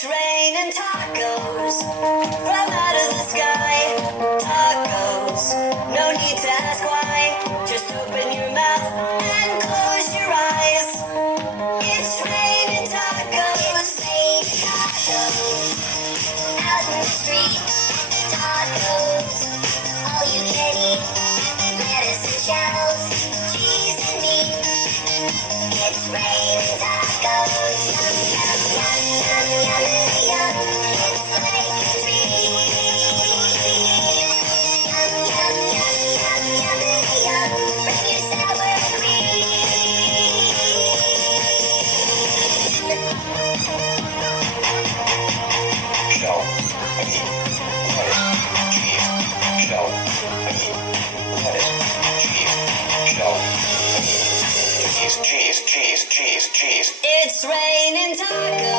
It's raining tacos from out of the sky. Tacos, no need to ask why. Just open your mouth and close your eyes. It's raining tacos. It's raining tacos out in the street. Tacos, all you can eat. Lettuce and shells, cheese and meat. It's raining tacos. Yum, yum, yum, yum, yum, yum. It's like a treat. Yum, yum, yum, yum, yum, yum. Bring yourself a Shell, onion, lettuce, cheese. Shell, onion, lettuce, cheese. Shell, onion, cheese, cheese, cheese, cheese, cheese. It's raining tacos.